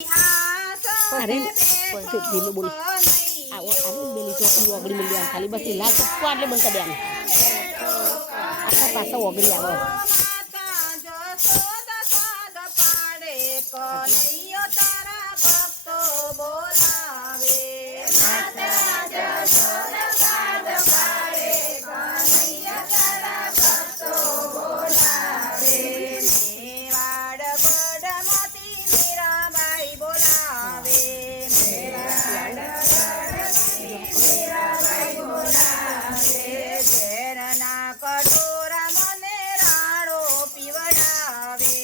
अरे धीमे बोल अरे बेली तो ओगड़ी मिल गया खाली बस लाल चप्पू आटले बंद कर दिया आता पासा ओगड़ी आવો કનૈયો તારા ભક્તો બોલાવે માતા જશોદા સાદ પાડે કનૈયો તારા ભક્તો બોલાવે મેવાડ ગઢમાંથી મીરાબાઈ બોલાવે મેવાડ ગઢમાંથી મીરાબાઈ બોલાવે ઝેરના કટોરા મને રાણો પીવડાવે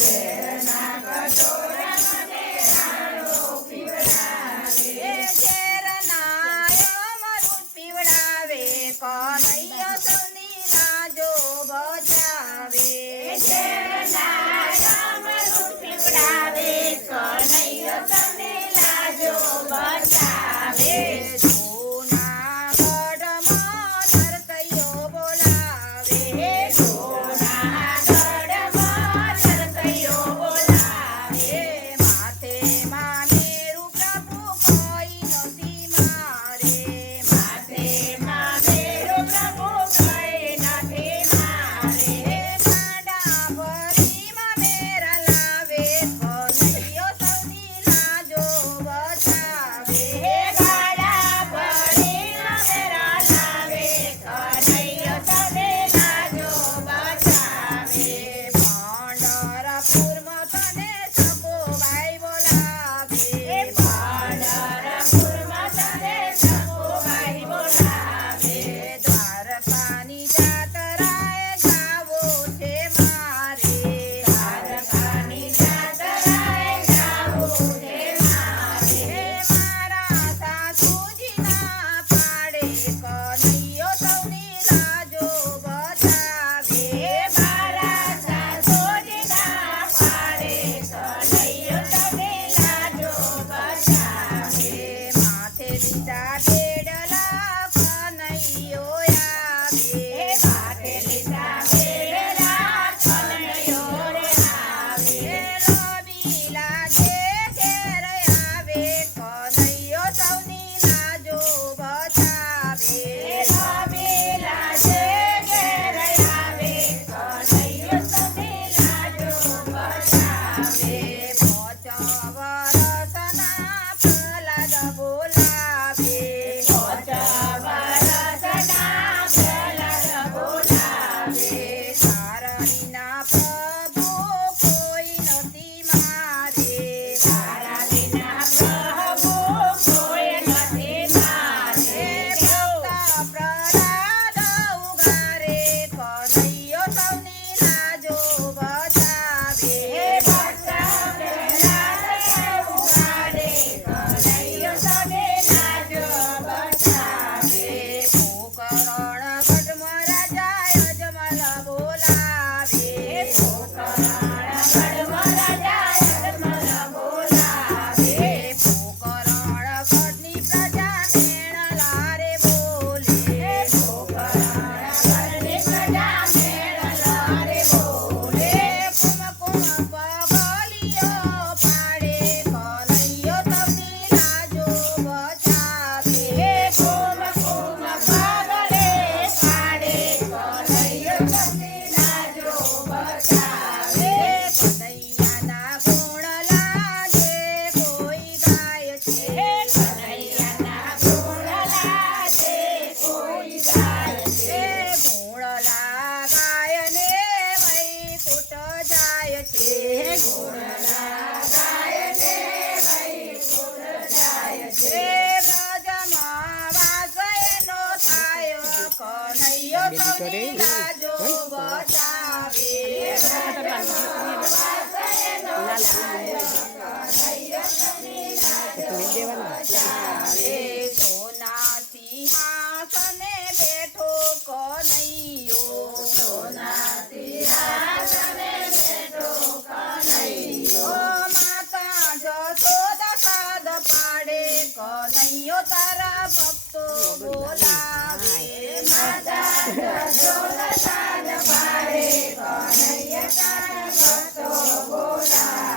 ઝેરના કટોરા મને રાણો પીવડાવે ઝેરના અમૃત પીવડાવે કનૈયો સૌની લાજો બચાવે ઝેરના અમૃત પીવડાવે કનૈયો સૌની લાજો બચાવે જૂનાગઢમાં નરકૈયો બોલાવે જૂનાગઢમાં નરકૈયો બોલાવે માથે મેરું પ્રભુ કોઈ નથી મારે માથે મેરું પ્રભુ કોઈ નથી મારે ગાડા ભરીમાં મેરા લાવે કનૈયો સૌની લાજો બચાવે ગાડા ભરીમાં મેરા લાવે કનૈયો સૌની લાજો બચાવે પંઢરપુરમાં તને સખોબાઈ બોલાવે પંઢરપુરમાં તને સખોબાઈ બોલાવે દ્વારકાની જાતરાએ જાવો છે મારે દ્વારકાની જાતરાએ જાવો છે મારે મારા સાસુજી ના પાડે કનૈયો સૌની લાજો બચાવે મારા સાસુજી ના પાડે કનૈયો સૌની લાજો બચાવે માથે લીધા બેડલા કનૈયો આવે માથે લીધા બેડલા કનૈયો આવે લોબીલા જે ઘેર આવે કનૈયો સૌની લાજો બચાવે લોબીલા જે ઘેર આવે કનૈયો સૌની લાજો બચાવે પોચ વરસના પ્રહલાદ બોલાવે પોચ વરસના પ્રહલાદ બોલાવે તારણીના પ્રભુ કોઈ નથી મારે તારણીના પ્રભુ કોઈ નથી મારે ભક્ત પ્રહલાદ ઉગારે કનૈયો સૌની લાજો બચાવે ભક્ત પ્રહલાદ ઉગારે કનૈયો સૌની લાજો બચાવે પોકરણ ગઢમાં રાજા અજમલ બોલાવે પોકરણ ગઢમાં રાજા અજમલ બોલાવે પોકરણ ગઢની પ્રજા મેણલા રે બોલે પોકરણ ગઢની પ્રજા મેણલા રે બોલે કુમકુમ પગલિયો પાડે કનૈયો સૌની લાજો બચાવે કુમકુમ પગલે પાડે કનૈયો સૌની લાજો બચાવે કનૈયાના ગુણ લાગે કોઈ ગાય છે કનૈયાના ગુણ લાગે કોઈ ગાય છે ગુણ લાગાય ને વૈકુંઠ જાય છે ગુણ લાગાય ને વૈકુંઠ જાય છે વ્રજમાં વાસ એનો થાય કનૈયો સૌની લાજો બચાવે વ્રજમાં વાસ એનો થાય કનૈયો સૌની લાજો બચાવે સોના સિંહાસને બેઠો કનૈયો સોના સિંહાસને બેઠો કનૈયો માતા જશોદા સાદ પાડે કનૈયો તારા ભક્તો બોલાવે માતા જશોદા સાદ પાડે કનૈયો તારા ભક્તો બોલાવે